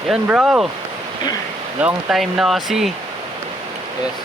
Yun bro, long time no see. Yes.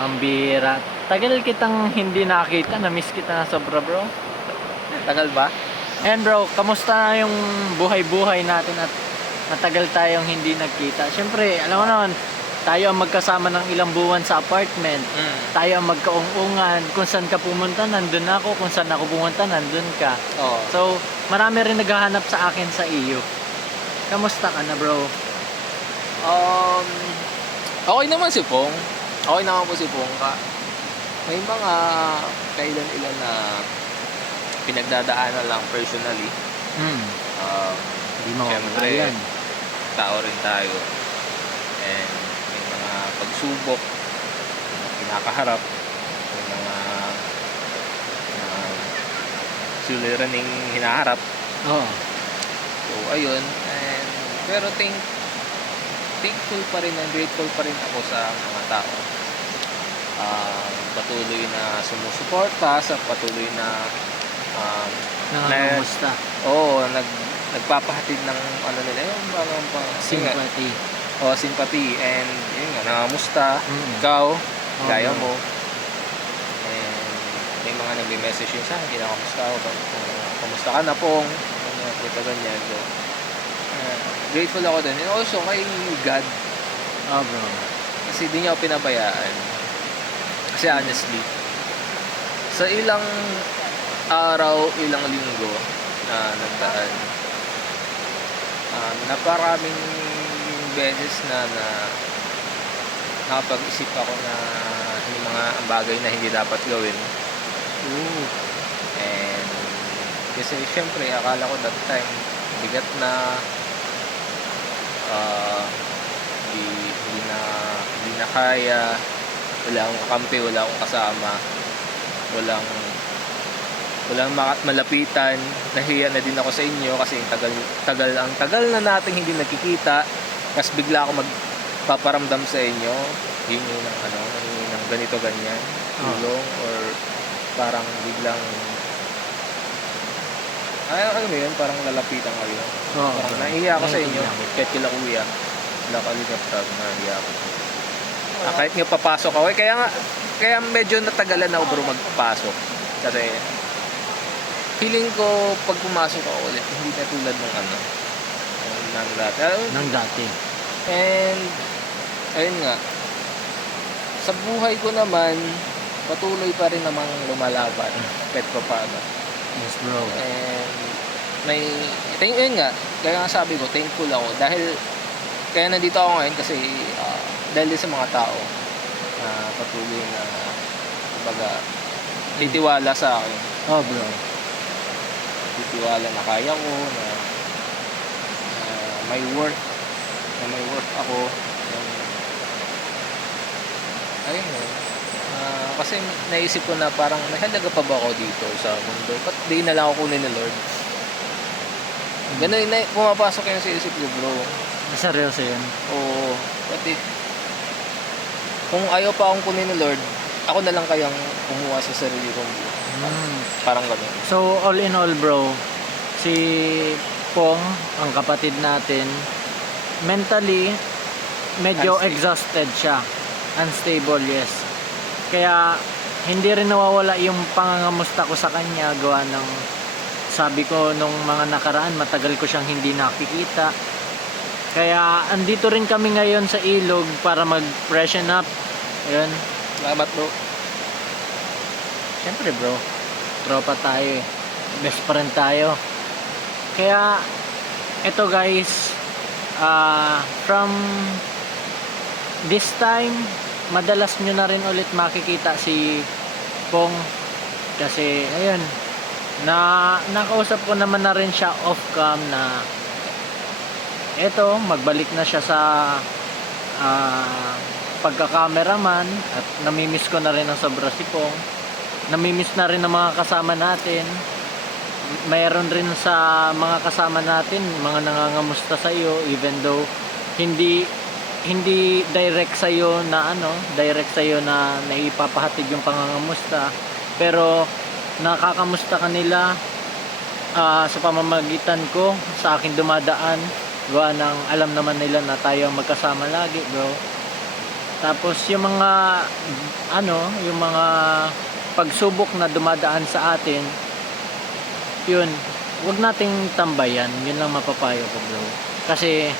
Mambira. Tagal kitang hindi nakita, na-miss kita na sobra bro. Tagal ba? Ayan bro, kamusta na yung buhay-buhay natin at matagal tayong hindi nagkita. Siyempre, alam mo naman, tayo ang magkasama ng ilang buwan sa apartment. Tayo ang magkaungungan. Kung saan ka pumunta, nandun ako. Kung saan ako pumunta, nandun ka. Oo. So, marami rin naghahanap sa akin sa iyo. Kamusta ka na bro? Okay naman si Pong. Okay naman po si Pong. May mga kailan-ilan na pinagdadaanan lang personally. Hindi mo Siyempre, yan. tao rin tayo. And may mga pagsubok na kinakaharap. May mga suliraning hinaharap. Oo. So, ayun. And, pero thankful pa rin and grateful pa rin ako sa mga tao. Patuloy na sumusuporta, sa patuloy na Nangangamusta. nagpapahatid ng ano nila, yung parang Sympathy. sympathy. And yun nga, nangangamusta. Ikaw, gaya mo. And may mga nagme-message yun sa akin, kinakamusta ako, kamusta ka na Pong, ganyan. So, grateful ako din. And also kay God. Bro. Kasi di niya ako pinabayaan. Kasi honestly, sa ilang araw, ilang linggo na nagdaan, naparaming beses na nakapag-isip ako na yung mga bagay na hindi dapat gawin. And kasi syempre akala ko that time bigat na, hindi na kaya, wala akong kakampi, wala akong kasama, walang malapitan. Nahiya na din ako sa inyo kasi ang tagal na nating hindi nagkikita, tapos bigla ako magpaparamdam sa inyo, hingi ng ganito ganyan, tulong, or parang biglang ano mo yun, parang lalapitan kayo. Parang nahiya ako sa inyo, kahit kila kuya, wala kalingap tag, nahiya ako. Kahit nga papasok ako, kaya medyo natagalan ako bro magpapasok. Kasi feeling ko pag pumasok ako ulit, hindi na tulad ng dati. And ayun nga, sa buhay ko naman, patuloy pa rin namang lumalaban kahit pa paano. Yes bro. And ayun nga, kaya nga sabi ko, thankful ako dahil kaya nandito ako ngayon kasi dahil sa mga tao na patuloy na titiwala sa akin. Bro. Titiwala na kaya ko, na may worth ako. Ayun nga. Kasi naisip ko na parang may halaga pa ba ako dito sa mundo? Ba't di na lang ako kunin ni Lord? Ganun na pumapasok yun sa isip ko bro. Seryoso yun? Oo. Pati kung ayaw pa akong kunin ni Lord, ako na lang kayang kumuha sa sarili kong parang gano'n. So all in all bro, si Pong, ang kapatid natin, mentally medyo exhausted siya. Unstable, yes. Kaya hindi rin nawawala yung pangangamusta ko sa kanya, gawa ng sabi ko nung mga nakaraan, matagal ko siyang hindi nakikita. Kaya andito rin kami ngayon sa ilog para mag-freshen up. Ayun. Salamat bro. Siyempre bro, tropa tayo eh. Best friend tayo. Kaya eto guys, from this time, madalas nyo na rin ulit makikita si Pong. Kasi ayun, nakausap ko naman na rin siya off cam na eto, magbalik na siya sa pagka-cameraman, at namimiss ko na rin ang sobra si Pong. Namimiss na rin ang mga kasama natin. Mayroon rin sa mga kasama natin mga nangangamusta sa iyo, even though hindi direct sa iyo na naipapahatid yung pangangamusta, pero nakakamusta kanila sa pamamagitan ko, sa akin dumadaan Gawa ng alam naman nila na tayo ang magkasama lagi, bro. Tapos yung mga yung mga pagsubok na dumadaan sa atin, yun, wag nating tambayan. Yun lang mapapayo ko, bro. Kasi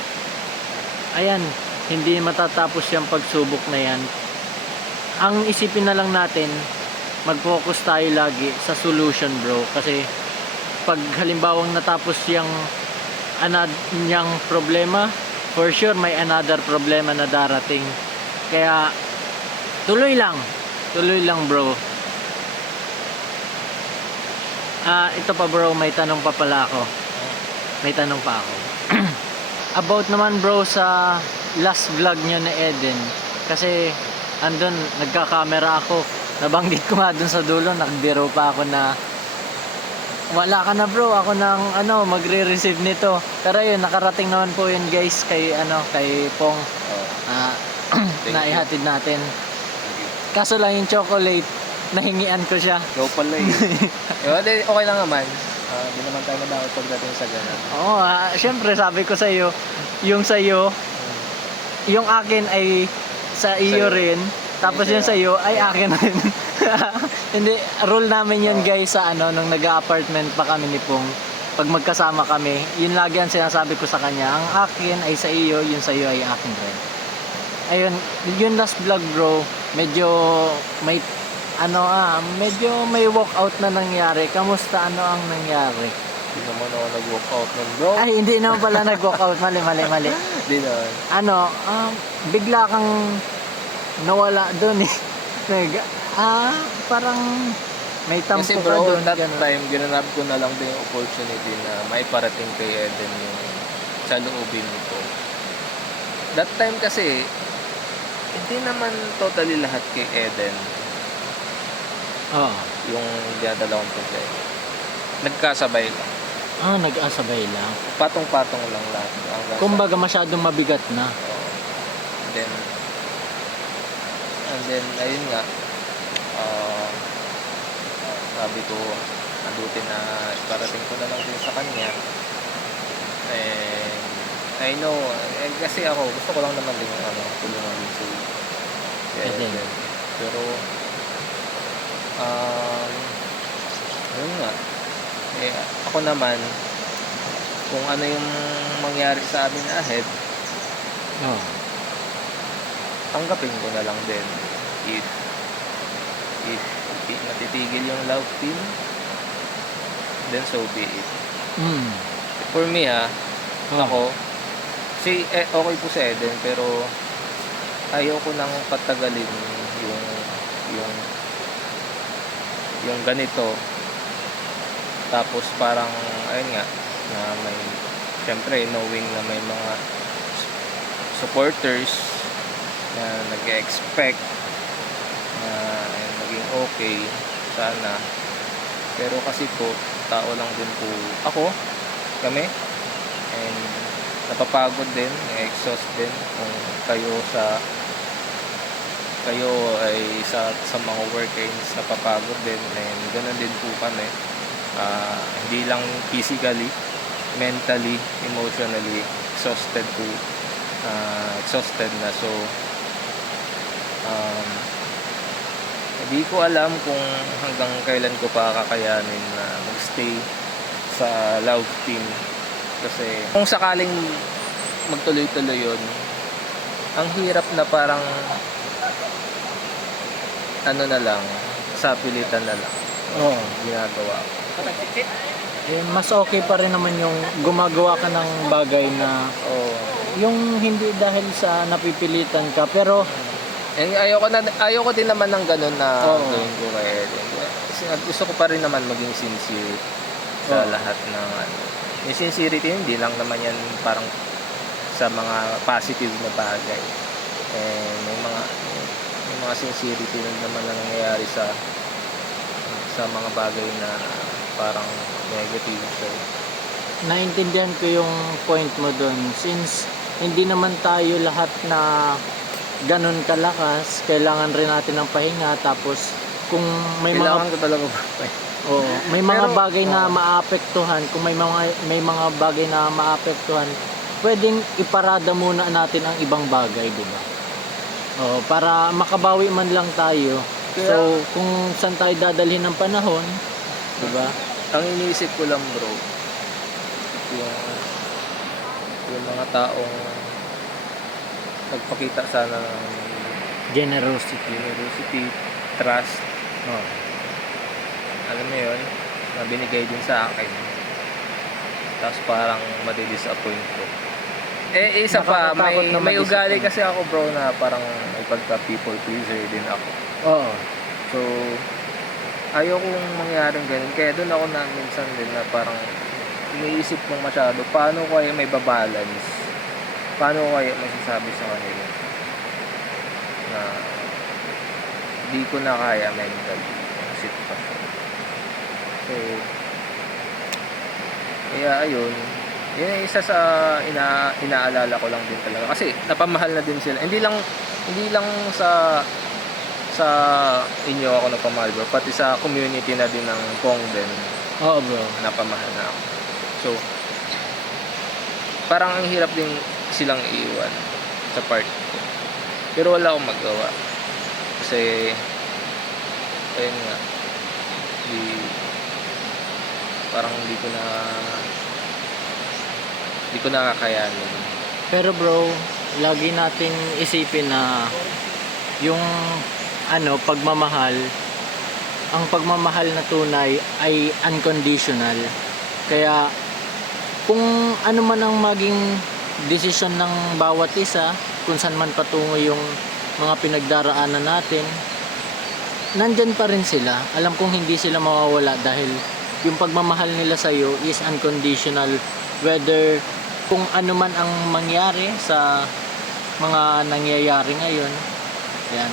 ayan, hindi matatapos yung pagsubok na yan. Ang isipin na lang natin, mag-focus tayo lagi sa solution, bro. Kasi pag halimbawang natapos yung problema, for sure may another problema na darating. Kaya tuloy lang bro. Ito pa bro, may tanong pa pala ako. About naman bro sa last vlog nyo na Eden, kasi andun nagka-camera ako, nabanggit ko nga dun sa dulo, nagbiro pa ako na wala ka na bro, ako nang magre-receive nito. Pero yun, nakarating naman po yun guys kay Pong. Naihatid natin. Kaso lang yung chocolate, nahingian ko siya. Go pala okay lang naman. Hindi naman tayo madawat pagdating sa ganun. Oo, syempre sabi ko sa iyo, yung akin ay sa iyo rin. Tapos yung sa iyo ay akin rin. Hindi, rule namin yun guys sa nung nag-apartment pa kami ni Pong. Pag magkasama kami, yun lagi ang sinasabi ko sa kanya, ang akin ay sa iyo, yung sa iyo ay akin rin. Ayun, yung last vlog bro, medyo may walkout na nangyari. Kamusta, ang nangyari? Hindi naman ako nag-walkout nun bro. Ay, hindi naman pala nag-walkout. Mali. Hindi naman. Bigla kang nawala doon eh. Parang may tampo Kasi ka bro, doon. that time, ginanap ko na lang din yung opportunity na may parating kay Eden yung sa loobin nito. That time kasi, hindi naman totally lahat kay Eden yung dinadalawang problema. Nagkasabay lang. Nag-asabay lang. Patong-patong lang lahat. Kumbaga masyadong mabigat na. And then ayun nga, sabi ko, mabuti na parating ko na lang din sa kanya. And I know, kasi ako, gusto ko lang naman din tulungan din si Eden. Pero, ayun nga, ako naman, kung ano yung mangyari sa amin ahead, tanggapin ko na lang din if matitigil yung love team, then so be it. For me ako okay po si Eden, pero ayoko nang patagalin yung ganito. Tapos parang ayun nga na may, syempre knowing na may mga supporters na nag-expect na maging okay sana, pero kasi po tao lang din po kami, and napapagod din, exhaust din kung kayo ay sa mga workers, napapagod din, and ganun din po kami, hindi lang physically, mentally, emotionally exhausted na. So hindi ko alam kung hanggang kailan ko pa kakayanin na magstay sa love team, kasi kung sakaling magtuloy-tuloy yun, ang hirap na parang na lang, sa pilitan na lang ginagawa ko. Mas okay pa rin naman yung gumagawa ka ng bagay na yung hindi dahil sa napipilitan ka, pero ayoko din naman ng ganun na gawin ko kay Eden. Kasi gusto ko pa rin naman maging sincere sa lahat ng yung sincerity, hindi lang naman yan parang sa mga positive na bagay. May mga sincerity naman na nangyayari sa mga bagay na parang negative. So naintindihan ko yung point mo doon, since hindi naman tayo lahat na ganun kalakas, kailangan rin natin ng pahinga. Tapos kung may kailangan ko talaga may mga bagay na maapektuhan, kung may mga bagay na maapektuhan, pwedeng iparada muna natin ang ibang bagay, di ba? Oh, para makabawi man lang tayo. So, kung saan tayo dadalhin ng panahon, di ba? Ang iniisip ko lang bro, yung mga taong nagpakita sana ng generosity, trust, Oh. alam mo yun, na binigay din sa akin. Tapos parang madi-disappoint ko. Eh, isa pa, Nakakatakot na may ugali ma-disappoint. kasi ako bro na parang may pagka people pleaser din ako. Oo. So, ayokong mangyaring ganun. Kaya doon ako na minsan din na parang iniisip kong masyado, paano ko kaya may babalance? Paano ko kaya masasabi sa kanila na di ko na kaya mentally ang sitwasyon. So, kaya ayun, yun ang isa sa inaalala ko lang din talaga. Kasi napamahal na din sila. Hindi lang sa inyo ako napamahal bro, pati sa community na din ng Pong din Oo, bro. napamahal na ako. So, parang ang hirap din silang iiwan sa part ko. Pero wala akong magawa. Kasi, ayun nga, parang hindi ko na kakayanin. Pero bro, lagi natin isipin na yung pagmamahal, ang pagmamahal na tunay ay unconditional. Kaya kung ano man ang maging desisyon ng bawat isa, kung saan man patungo yung mga pinagdaraanan natin, nandyan pa rin sila. Alam kong hindi sila mawawala dahil yung pagmamahal nila sa'yo is unconditional, whether kung ano man ang mangyari sa mga nangyayari ngayon. Yan,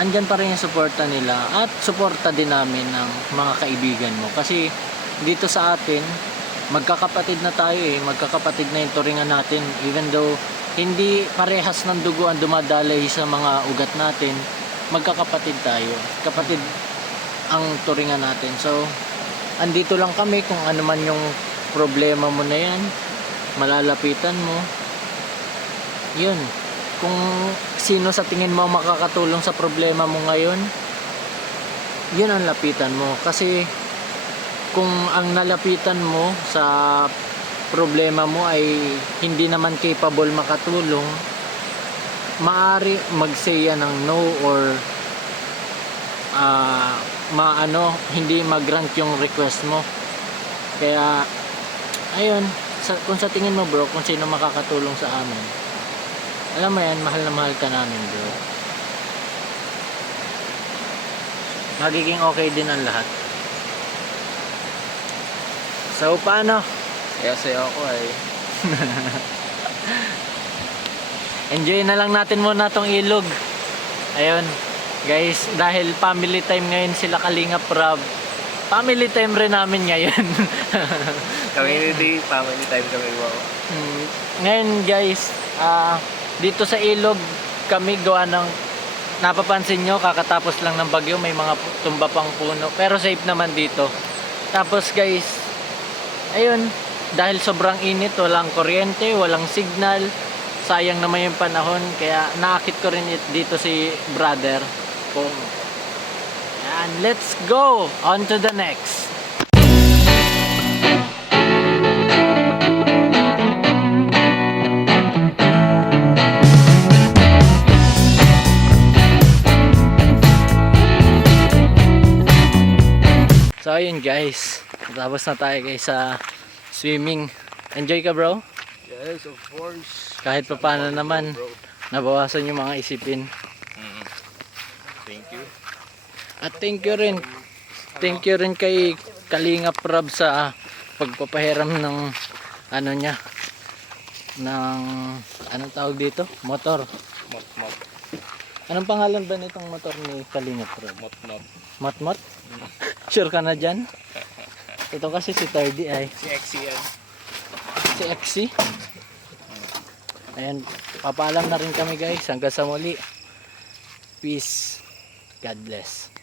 andyan pa rin yung suporta nila at suporta din namin ng mga kaibigan mo, kasi dito sa atin magkakapatid na tayo magkakapatid na yung turingan natin, even though hindi parehas ng dugo ang dumadaloy sa mga ugat natin, magkakapatid tayo, kapatid ang turingan natin. So andito lang kami, kung ano man yung problema mo na yan, malalapitan mo yun. Kung sino sa tingin mo makakatulong sa problema mo ngayon, yun ang lapitan mo. Kasi kung ang nalapitan mo sa problema mo ay hindi naman capable makatulong, maaari mag-say yan ng no, or hindi mag-grant yung request mo. Kaya ayun, kung sa tingin mo bro, kung sino makakatulong sa amin, alam mo yan, mahal na mahal ka namin bro. Magiging okay din ang lahat. So paano? Kaya saya ako Enjoy na lang natin muna tong ilog. Ayun guys, dahil family time ngayon sila Kalingap Rob, family time rin namin ngayon. Community, family time kami wow. Ngayon guys, dito sa ilog kami gawa ng, napapansin nyo, kakatapos lang ng bagyo, may mga tumba pang puno, pero safe naman dito. Tapos guys, ayun, dahil sobrang init, walang kuryente, walang signal, sayang naman yung panahon, kaya naakit ko rin dito si brother Pong. And let's go on to the next. So ayun guys, tapos na tayo guys sa swimming. Enjoy ka bro? Yes, of course. Kahit pa paano naman, nabawasan yung mga isipin. Thank you. At thank you rin kay Kalingap Rob sa pagpapahiram ng niya, ng anong tawag dito? Motor. Mot. Anong pangalan ba nitong motor ni Kalingap Rob? Mot. Mot? Sure ka na dyan? Ito kasi si Tardy ay. Si XC yan. Si XC. Ayan, papaalam na rin kami guys. Hanggang sa muli. Peace. God bless.